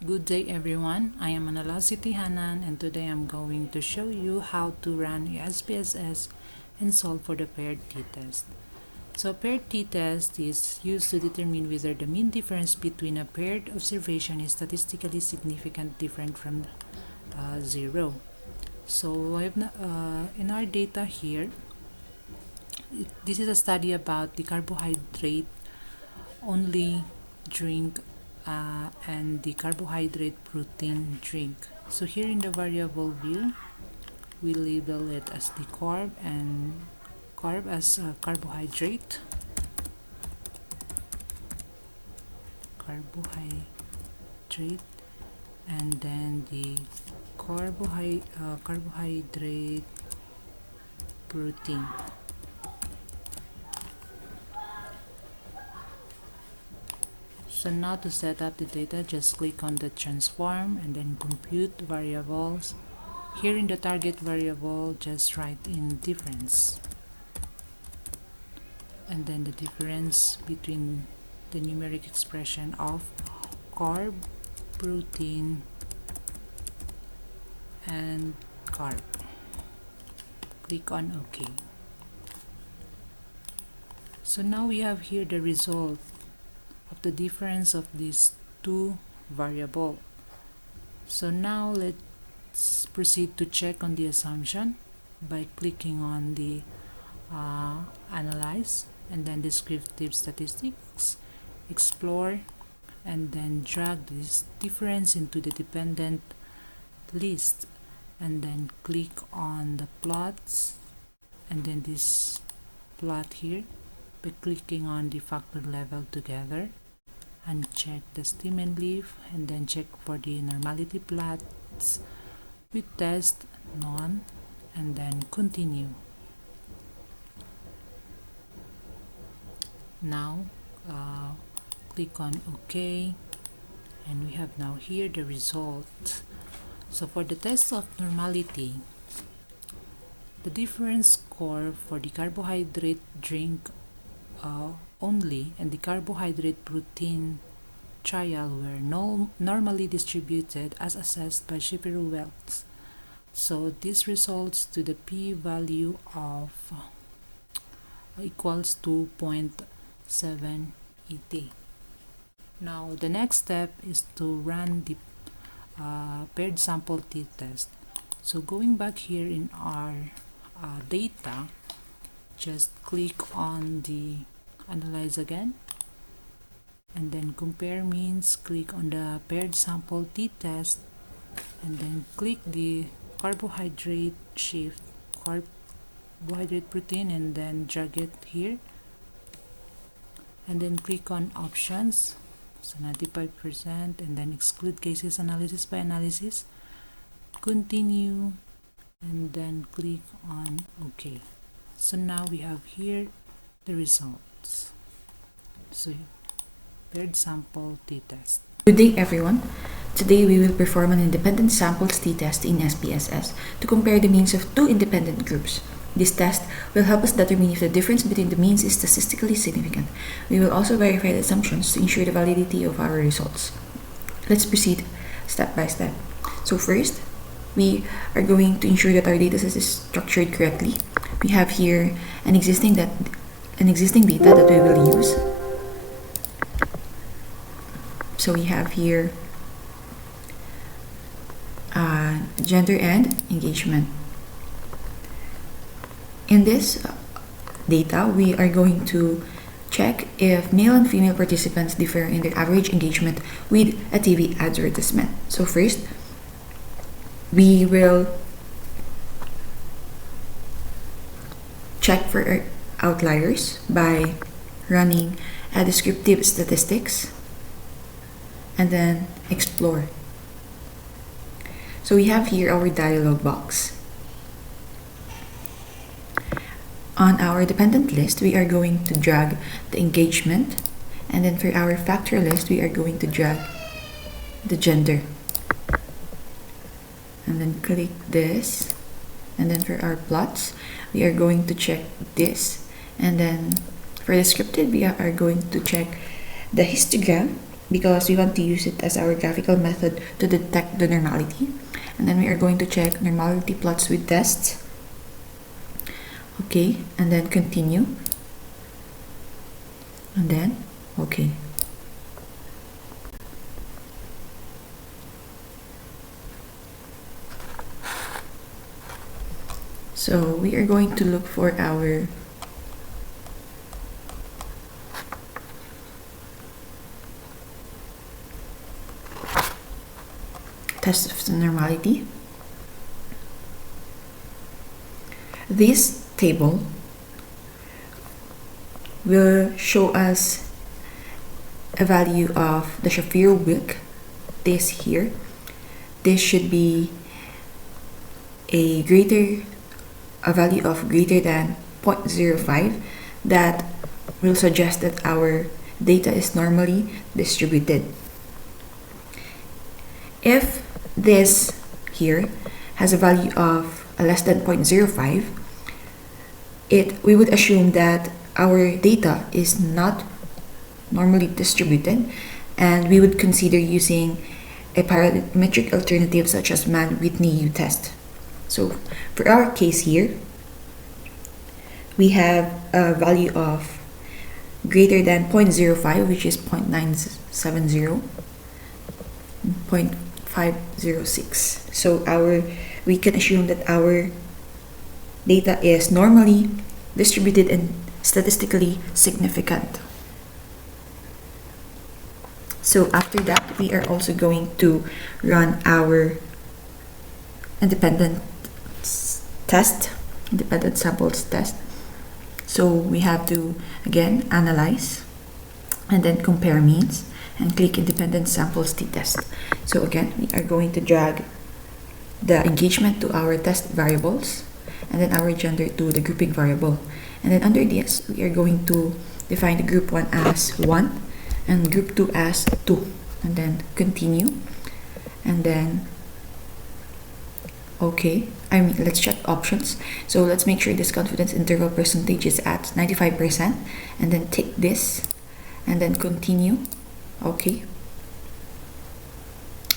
Good day everyone, I am Sittie Hanan and today I'm going to show you how to run a SPSS and solve for the paired t-test. So paired t-test is used to determine whether the mean difference between a paired observation is statistically significant different from 0. So in our data here, this is a study about the carbohydrate only drink and the carbohydrate protein drink. So here in the variable view, we label it as the carb and carb as carbohydrate, and then the carbohydrate protein. So now to set up the data, just click on the transform and then compute variables. Here in the target variable, just write in difference. And then the difference between the numeric expression of carb, protein, and carb. Click on OK. So now we have here the result of the difference of these two variables. So now let's proceed to check on the assumption by clicking on the Analyze and then Descriptive Statistics, Explore, and then drag this difference into the dependent list and then click on the plots and then this plot here by clicking on the factor level together and check the stem and leaf and then check for the normality plots with test none and then continue. Now click on OK and we have now here the result. So for the test of normality, the difference score for the carbohydrate drink only and the carbohydrate protein trial were normally distributed as assessed by Shapiro-Wilks. So this results to the p-value of equals to 0.7 ET. Now the next step is to run the paired sample t-test. So going back here in our data, just click on the Analyze again and then Compare Means, click on the paired sample t-test and then click the carbohydrate shift carbohydrate protein and then drag it here and then click on Options, so 95%, and then Exclude Cases Analysis by Analysis, Continue, and then click on OK. So now we have here the results. So paired sample t-test. Good day everyone. Today we will perform an independent samples t-test in SPSS to compare the means of two independent groups. This test will help us determine if the difference between the means is statistically significant. We will also verify the assumptions to ensure the validity of our results. Let's proceed step by step. So first, we are going to ensure that our dataset is structured correctly. We have here an existing data that we will use. So we have here gender and engagement. In this data, we are going to check if male and female participants differ in their average engagement with a TV advertisement. So first, we will check for outliers by running a descriptive statistics and then explore. So we have here our dialog box. On our dependent list, we are going to drag the engagement, and then for our factor list, we are going to drag the gender. And then click this, and then for our plots, we are going to check this, and then for descriptive, we are going to check the histogram because we want to use it as our graphical method to detect the normality. And then we are going to check normality plots with tests. Okay, and then continue. And then, okay. So we are going to look for our test of normality. This table will show us a value of the Shapiro-Wilk. This here, this should be a value of greater than 0.05 that will suggest that our data is normally distributed. If this here has a value of less than 0.05, we would assume that our data is not normally distributed, and we would consider using a parametric alternative such as Mann-Whitney U test. So for our case here, we have a value of greater than 0.05, which is 0.970, 0.506. So we can assume that our data is normally distributed and statistically significant. So after that, we are also going to run our independent samples test. So we have to again analyze and then compare means and click independent samples t-test. So again, we are going to drag the engagement to our test variables and then our gender to the grouping variable. And then under this, we are going to define the group 1 as 1 and group 2 as 2, and then continue, and then okay. Let's check options. So let's make sure this confidence interval percentage is at 95%, and then tick this and then continue. Okay.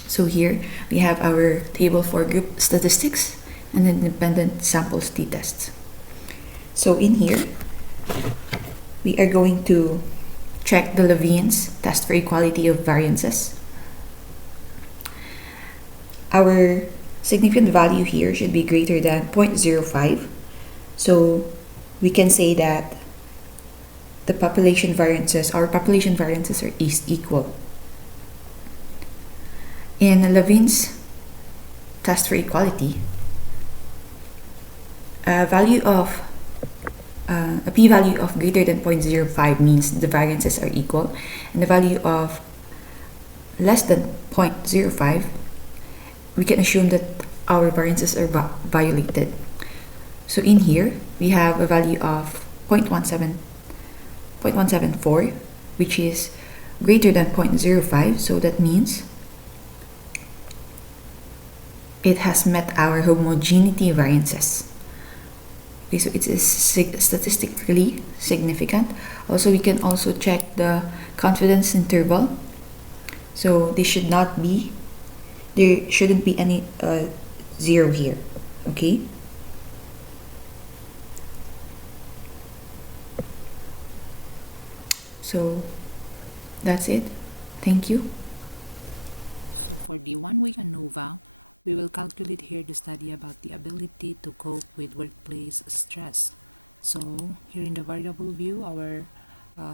So here we have our table for group statistics and independent samples t-tests. So in here, we are going to check the Levene's test for equality of variances. Our significant value here should be greater than 0.05. So we can say that our population variances is equal. In Levene's test for equality, a p-value of greater than 0.05 means the variances are equal, and the value of less than 0.05, we can assume that our variances are violated. So in here, we have a value of 0.174, which is greater than 0.05, so that means it has met our homogeneity variances. Okay, so it is statistically significant. Also, we can also check the confidence interval. So there shouldn't be any zero here. Okay. So that's it. Thank you. So for the 1 week ANOVA, we will calculate here the study about the ability to cope with workplace stress. So here in the variable view, our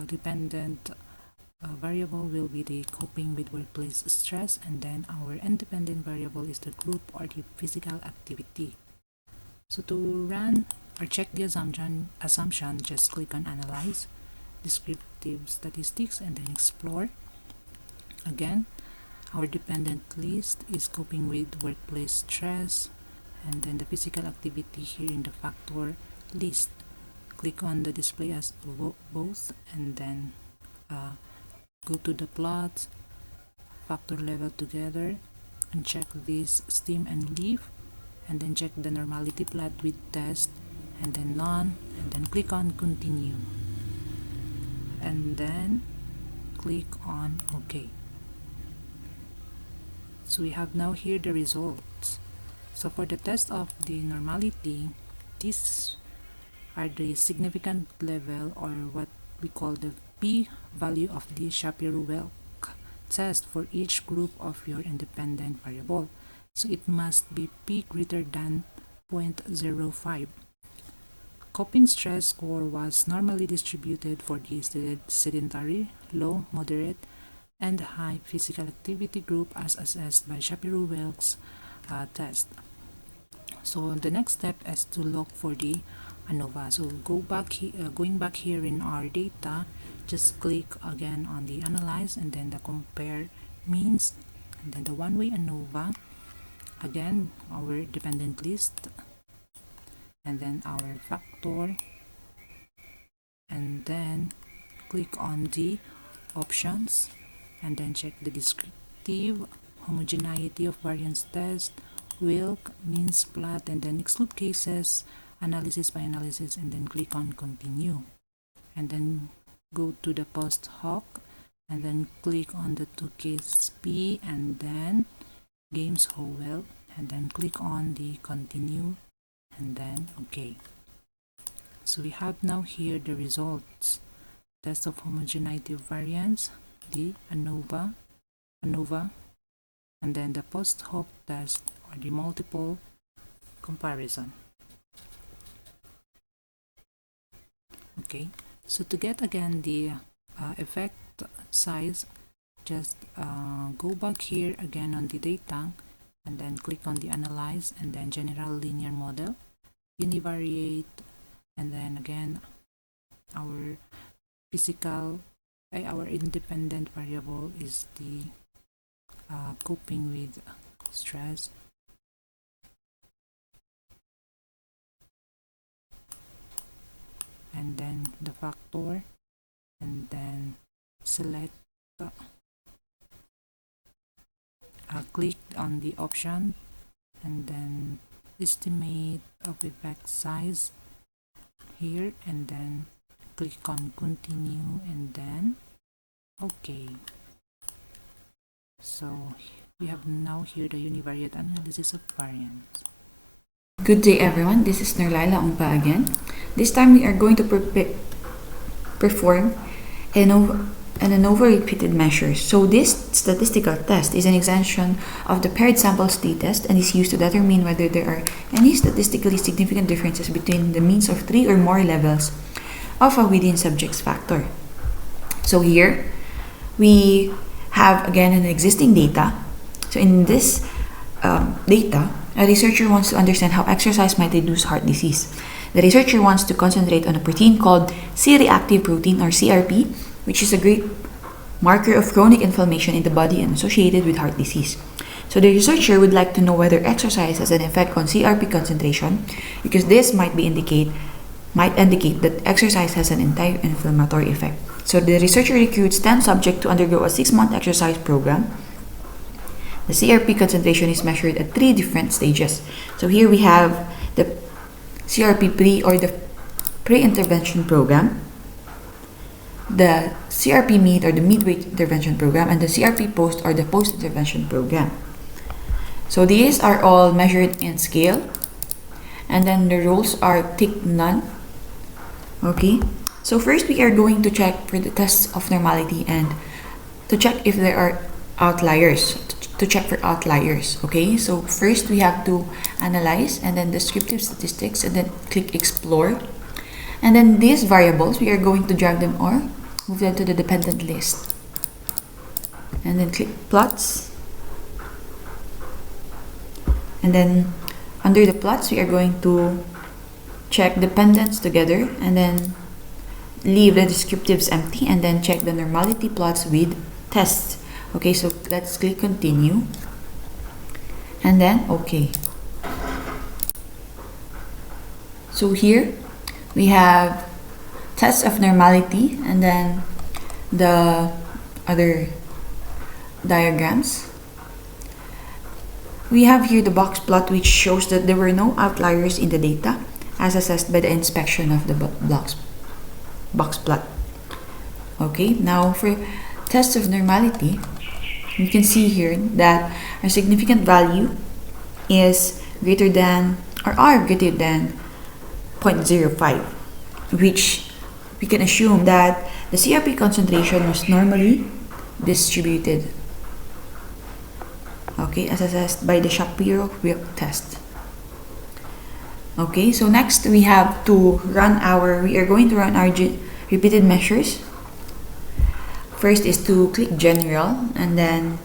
dependent variable will be the coping with workplace stress, and then our independent variable is the group or the physical activity. So to run or check the assumption, just click on Analyze, Descriptive Statistics, and then Explore. Again, our dependent list is coping with workplace stress, and then the physical activity here in the factor list. Click on the display as both, and then go to the plots, factor level together, and check this stem and leaf, and then check the normality plot with test, and then none, and then click on continue, and then click on OK. So we have now here the results. So for the test of the normality, these are the significant level, or what we call the p-value of the Shapiro-Wilk test for each group of your independent variable. So it must be p greater than 0.05. Coping stress score was normally distributed for the sedentary, low, moderate, and high physical activity group as assessed by Shapiro-Wilk's test. So the next step is to look for the ANOVA. So going back here in our data, just click again on the analyze and then the compare means, and then the one-way ANOVA, again our dependent list, and then our factor, and then click on the options and then check the descriptive, homogeneity of variance test, Wilk, means plot, and then exclude cases, analysis by analysis, and then click on continue, and then go to the post hoc and then click on the two case P and then games Howell, and then click on the continue and then okay. So we have now here the results. Test of homogeneity of variance, the ANOVA, and then the post hoc test, or the multiple comparison. Okay, so to get again the effect size, just go back here again on the data and then click on the analyze and then general linear model, univariate, and then again our our independent variable is the coping with stress, and then the factor, and then select click on the option and then estimate of effect size here, and then click on continue and then okay. So we have now here the univariate analysis of variance. Good day everyone, this is Norlaylah M again. This time we are going to perform an ANOVA repeated measures. So this statistical test is an extension of the paired samples t-test and is used to determine whether there are any statistically significant differences between the means of 3 or more levels of a within subject's factor. So here we have again an existing data. So in this data, a researcher wants to understand how exercise might reduce heart disease. The researcher wants to concentrate on a protein called C-reactive protein, or CRP, which is a great marker of chronic inflammation in the body and associated with heart disease. So the researcher would like to know whether exercise has an effect on CRP concentration, because this might indicate that exercise has an anti-inflammatory effect. So the researcher recruits 10 subjects to undergo a 6-month exercise program. The CRP concentration is measured at 3 different stages. So here we have the CRP pre, or the pre-intervention program, the CRP mid, or the midway intervention program, and the CRP post, or the post-intervention program. So these are all measured in scale, and then the rules are tick none. Okay, so first we are going to check for the tests of normality and to check if there are outliers, to check for outliers. Okay, so first we have to analyze and then descriptive statistics and then click explore, and then these variables we are going to drag them or move them to the dependent list, and then click plots, and then under the plots we are going to check dependents together and then leave the descriptives empty, and then check the normality plots with tests. Okay, so let's click continue and then okay. So here we have tests of normality and then the other diagrams. We have here the box plot, which shows that there were no outliers in the data as assessed by the inspection of the box plot. Okay, now for tests of normality, You can see here that our significant value is greater than or are greater than 0.05, which we can assume that the CRP concentration was normally distributed, okay, as assessed by the Shapiro-Wilk test. Okay, so next we have to we are going to run our repeated measures. First is to click General, and then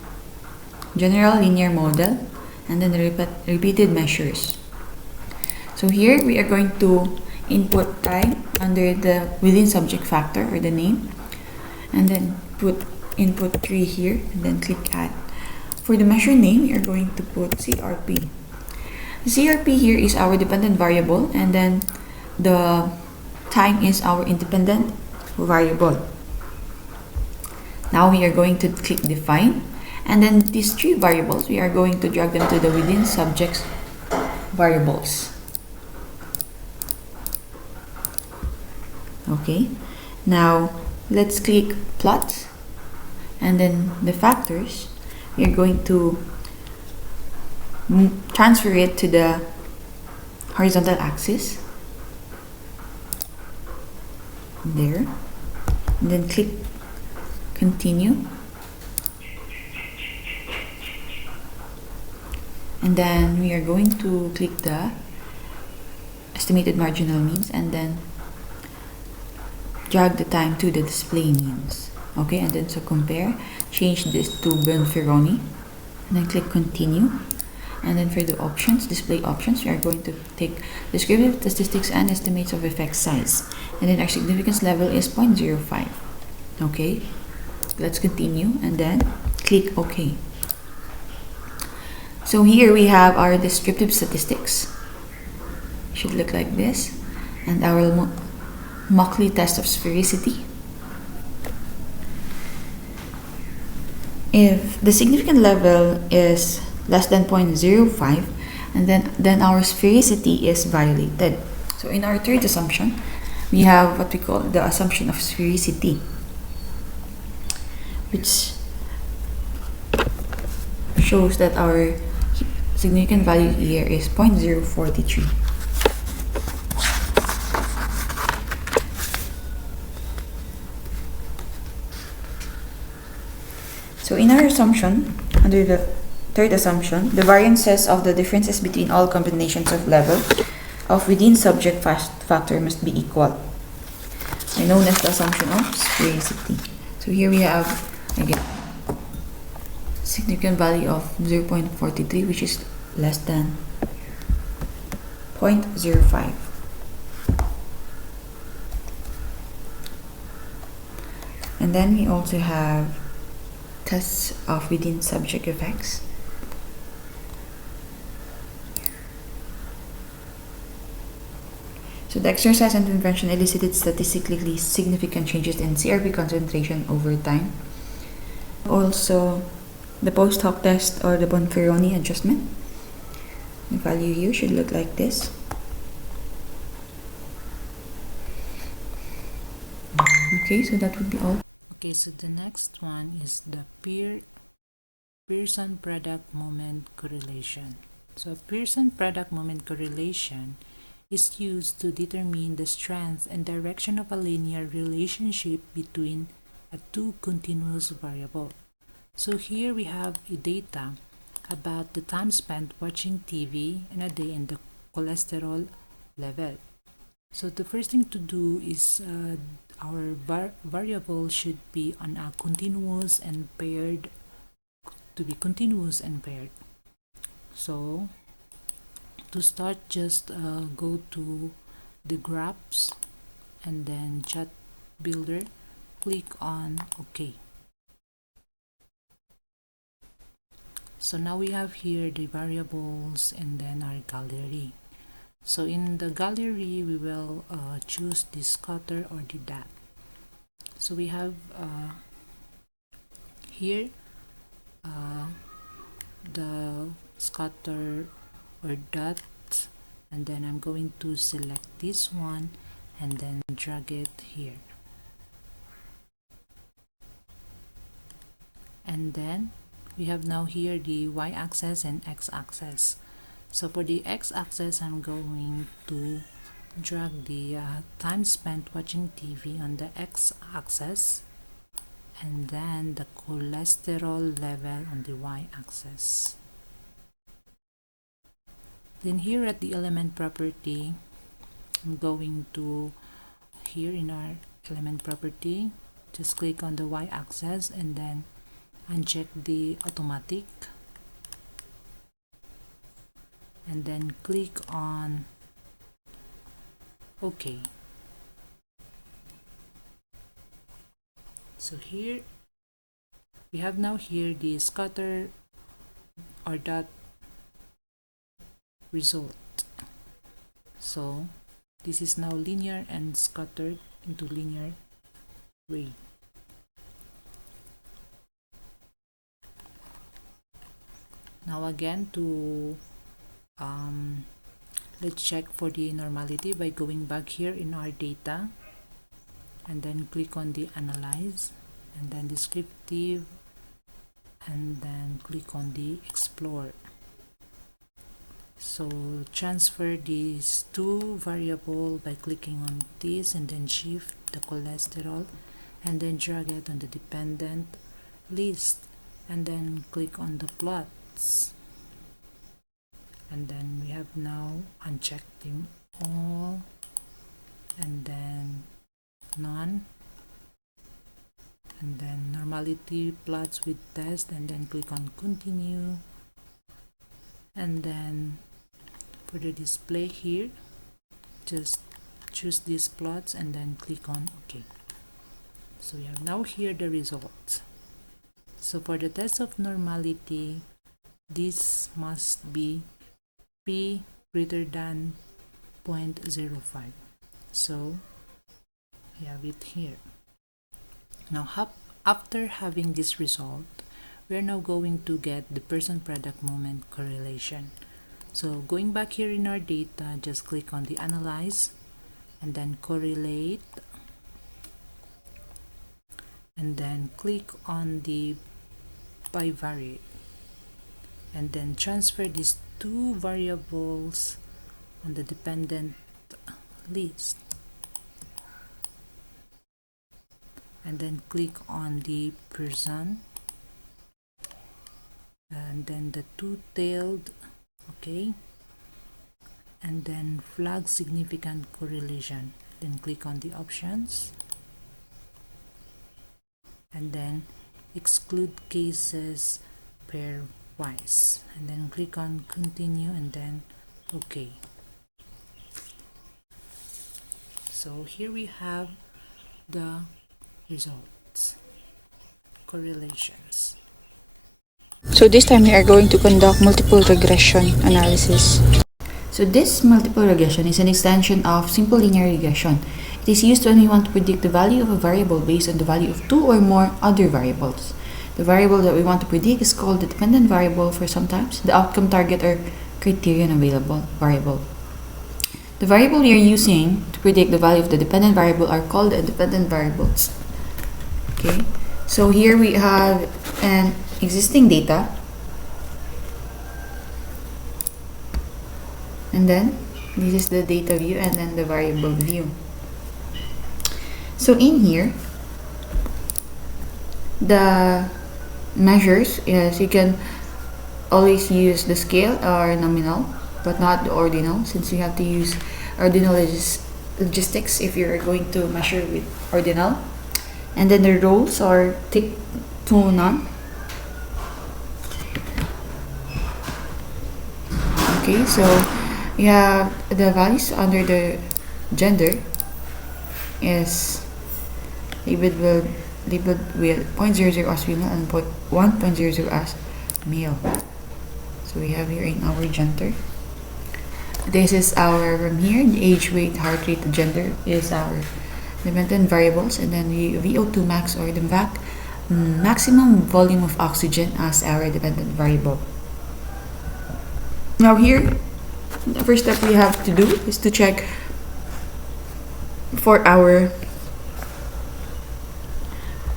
General Linear Model, and then repeated measures. So here we are going to input time under the within subject factor or the name, and then put input 3 here, and then click Add. For the measure name, we are going to put CRP. The CRP here is our dependent variable, and then the time is our independent variable. Now we are going to click Define, and then these 3 variables, we are going to drag them to the within subjects variables. Okay, now let's click Plot, and then the factors, we are going to transfer it to the horizontal axis there, and then click Continue, and then we are going to click the estimated marginal means, and then drag the time to the display means. Okay, and then so compare, change this to Bonferroni, and then click Continue. And then for the options, display options, we are going to take descriptive statistics and estimates of effect size. And then our significance level is 0.05. Okay, let's continue, and then click OK. So here we have our descriptive statistics. It should look like this. And our Mockley test of sphericity. If the significant level is less than 0.05, and then our sphericity is violated. So in our third assumption, we have what we call the assumption of sphericity, which shows that our significant value here is 0.043. So in our assumption, under the third assumption, the variances of the differences between all combinations of level of within subject factor must be equal, known as the assumption of sphericity. So here we have again significant value of 0.43, which is less than 0.05. And then we also have tests of within subject effects. So the exercise and intervention elicited statistically significant changes in CRP concentration over time. Also, the post hoc test or the Bonferroni adjustment. The value here should look like this. Okay, so that would be all. Okay, so the next one is the Pearson product moment correlation. So Pearson product moment correlation is used to determine the strength and direction of a linear relationship between two continuous variables. So here we have a data about the time spent watching TV in a day and the cholesterol level. So the first thing to do is our variable should be on a continuous and paired, to be continuous and paired. So to start, just go to the graphs and then chat builder, click on OK. So now we have here the variables and then our gallery. So in the gallery, we will choose the scatter or the dot. So we have here the scatter or dot, and then I'm going to select this one and then drag it here. And then we have now here the y-axis and x-axis. So for the x-axis, I'm going to drag the time spent watching TV on the x-axis, and then the cholesterol level on the y-axis. Then here at the element property, I'm going to, here in our element property, just click on the y-axis and then uncheck the automatic, and then click on OK. So here we have now here the scatter or dot result. So this is now linear and scattered into linear way. Now again, to let's check for the normality by going back here in our data and then click on the analyze and then descriptive and then click on the explore. So transfer these two variables by clicking on this and then shift the cholesterol and then drag it on the dependent list and then click on the plots. And then we have now unchecked them all and then none, and then normality plots with test and then click on continue, and then for the display here just choose these plots and then click on OK. So we have now here the results. So for the test of normality, this must be P greater than 0.05. So we have it here. Now after having this result, we are now going to get the person product moment correlation. So going back here in our data, just click on the analyze and then correlate and then click on the bivariate and then transfer these two variables on the dependent list and then click on the Pearson and then the two-tailed, okay, and then flag significant correlation, then click on the options and then exclude cases pairwise and then click on continue and then OK. So here we have the results, correlations. So this time we are going to conduct multiple regression analysis. So this multiple regression is an extension of simple linear regression. It is used when we want to predict the value of a variable based on the value of two or more other variables. The variable that we want to predict is called the dependent variable for sometimes the outcome target or criterion available variable. The variable we are using to predict the value of the dependent variable are called the independent variables. Okay, so here we have an existing data, and then this is the data view and then the variable view. So in here, the measures is you can always use the scale or nominal, but not the ordinal, since you have to use ordinal logistics if you're going to measure with ordinal. And then the rows are tick to none. Okay, so you have the values under the gender is labeled with 0.00 as female and 1.00 as male. So we have here in our gender. This is our from here, the age, weight, heart rate, the gender is our dependent variables, and then the VO2 max or the maximum volume of oxygen as our dependent variable. Now here, the first step we have to do is to check for our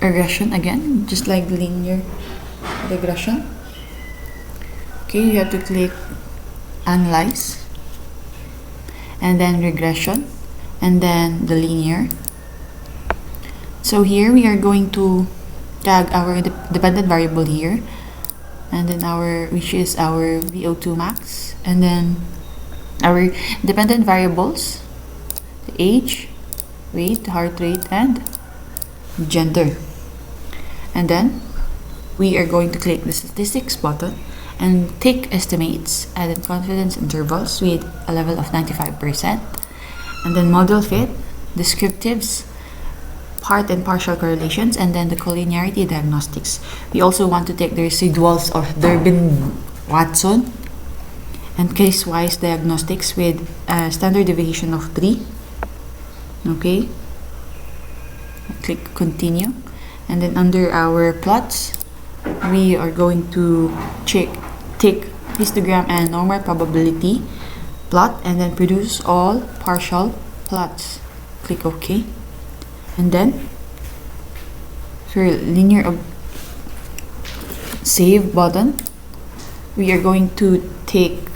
regression again, just like the linear regression. Okay, you have to click analyze, and then regression, and then the linear. So here we are going to tag our dependent variable here, and then which is our VO2 max, and then our dependent variables, the age, weight, heart rate, and gender. And then we are going to click the statistics button and take estimates and confidence intervals with a level of 95%, and then model fit, descriptives, part and partial correlations, and then the collinearity diagnostics. We also want to take the residuals of Durbin-Watson and case-wise diagnostics with a standard deviation of 3. Okay, click continue, and then under our plots we are going to take histogram and normal probability plot, and then produce all partial plots. Click OK, and then for linear save button, we are going to take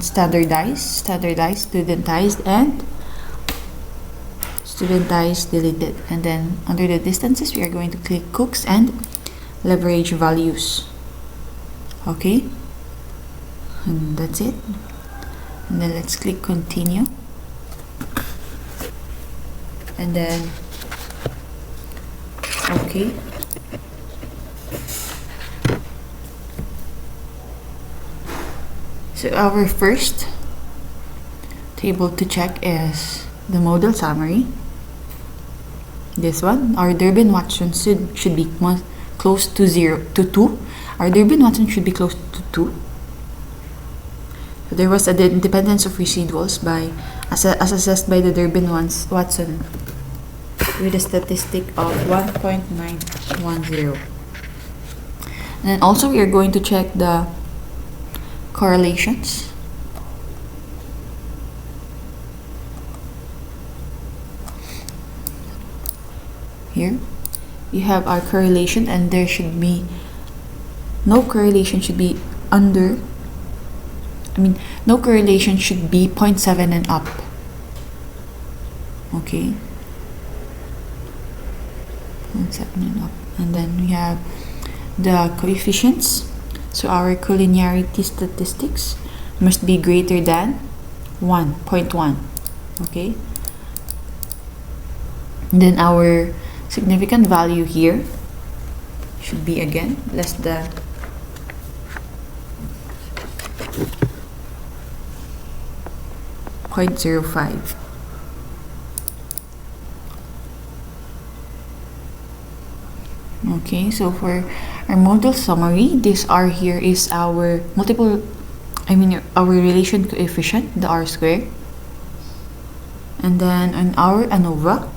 standardized, studentized, and studentized deleted, and then under the distances we are going to click Cooks and leverage values. Okay, and that's it, and then let's click continue, and then okay. So our first table to check is the model summary. This one, our Durbin-Watson should be close to 2. Our Durbin-Watson should be close to 2. So there was a independence of residuals as assessed by the Durbin-Watson with a statistic of 1.910. And then also we are going to check the correlations. Here we have our correlation, and there should be no correlation should be no correlation should be 0.7 and up. Okay, 0.7 and up. And then we have the coefficients. So our collinearity statistics must be greater than 1.1. Okay, and then our significant value here should be again less than 0.05. Okay, so for our model summary, here is our our relation coefficient, the R square. And then on our ANOVA,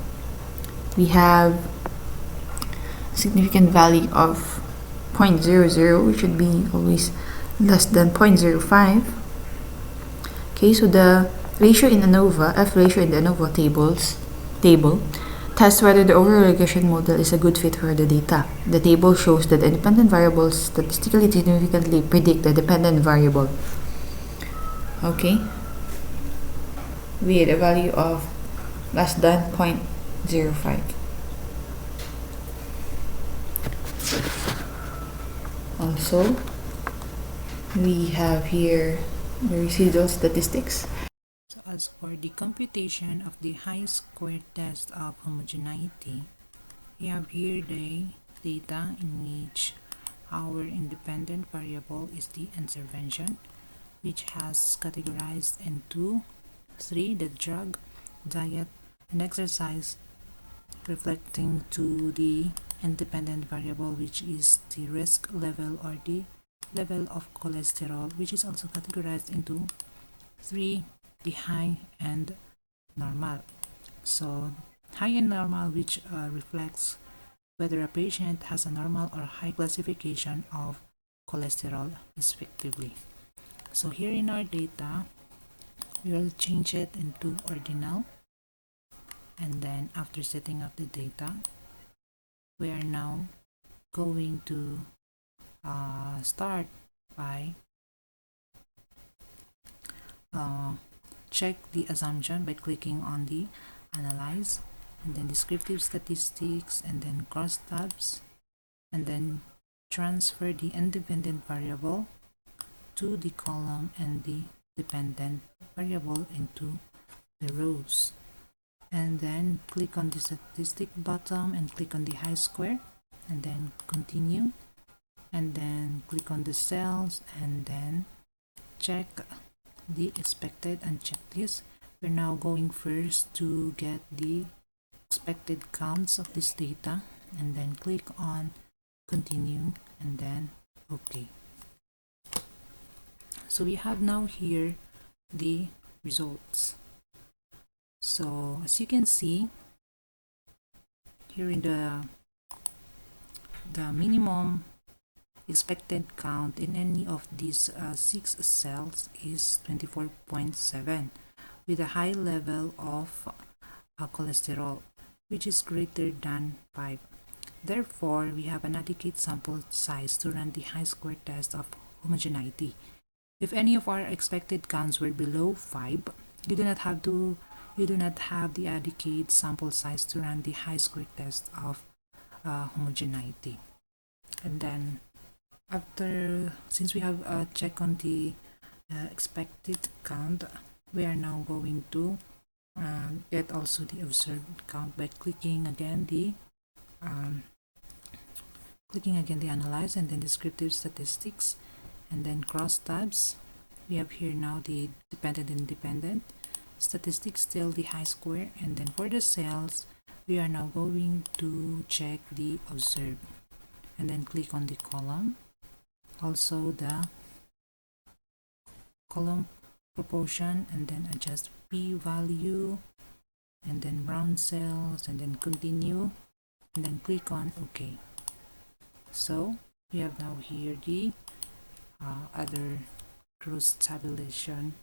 we have significant value of 0.00, which should be always less than 0.05. Okay, so the ratio in ANOVA, F ratio in the ANOVA table tests whether the overall regression model is a good fit for the data. The table shows that the independent variables statistically significantly predict the dependent variable. Okay, with a value of less than 0.05. Also, we have here the residual statistics. So as for the computation of the chi-square test of homogeneity, we have here the data in which our independent variable is the intervention, which has categorized into 3: the drug, diet, and exercise, reflecting to the independent variable, which is the risk level or the level of cholesterol, which is also categorized into 3: the high and normal. So high and normal, which reflects whether a patient has a normal or high classification of cholesterol respectively. So here in our data, we will change it into ordinal, and then after setting up the data, we are now going to start by check the assumption by clicking on the analyze, and then descriptive statistics, and then cross tabs, and then transfer the independent variable to the column and the dependent variable into the rows, and then click on the statistic bottom and click on the high square, and then continue, and then click on the cells, and then check the expected and check this. We're now going first to get the expected counts of this data, and then click on continue, and then OK. So we have now here the results. So as you can see here in the minimum expected count in any of these 6 cells is 24.7 with a high level of cholesterol, which is greater than 5. Therefore, we have an adequate sample size to run the high-square test of homogeneity. If any of our expected counts were below 5, you do not have the adequate sample size to run the high-square test of homogeneity. And then since we have checked on the expected count, we are now going to get also the observed count by clicking again the analyze, and then descriptive statistics, and then cross tabs. We have here now the dependent and independent statistics, still the high square, and then for the cells we are now going to check the observed, and then click on the column, also the column proportion, and then adjust p-value, and then round cells, and then continue, and then click on OK. So we have now here the other cross tabulation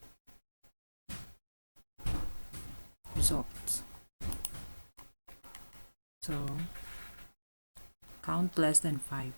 results. So count less than 5.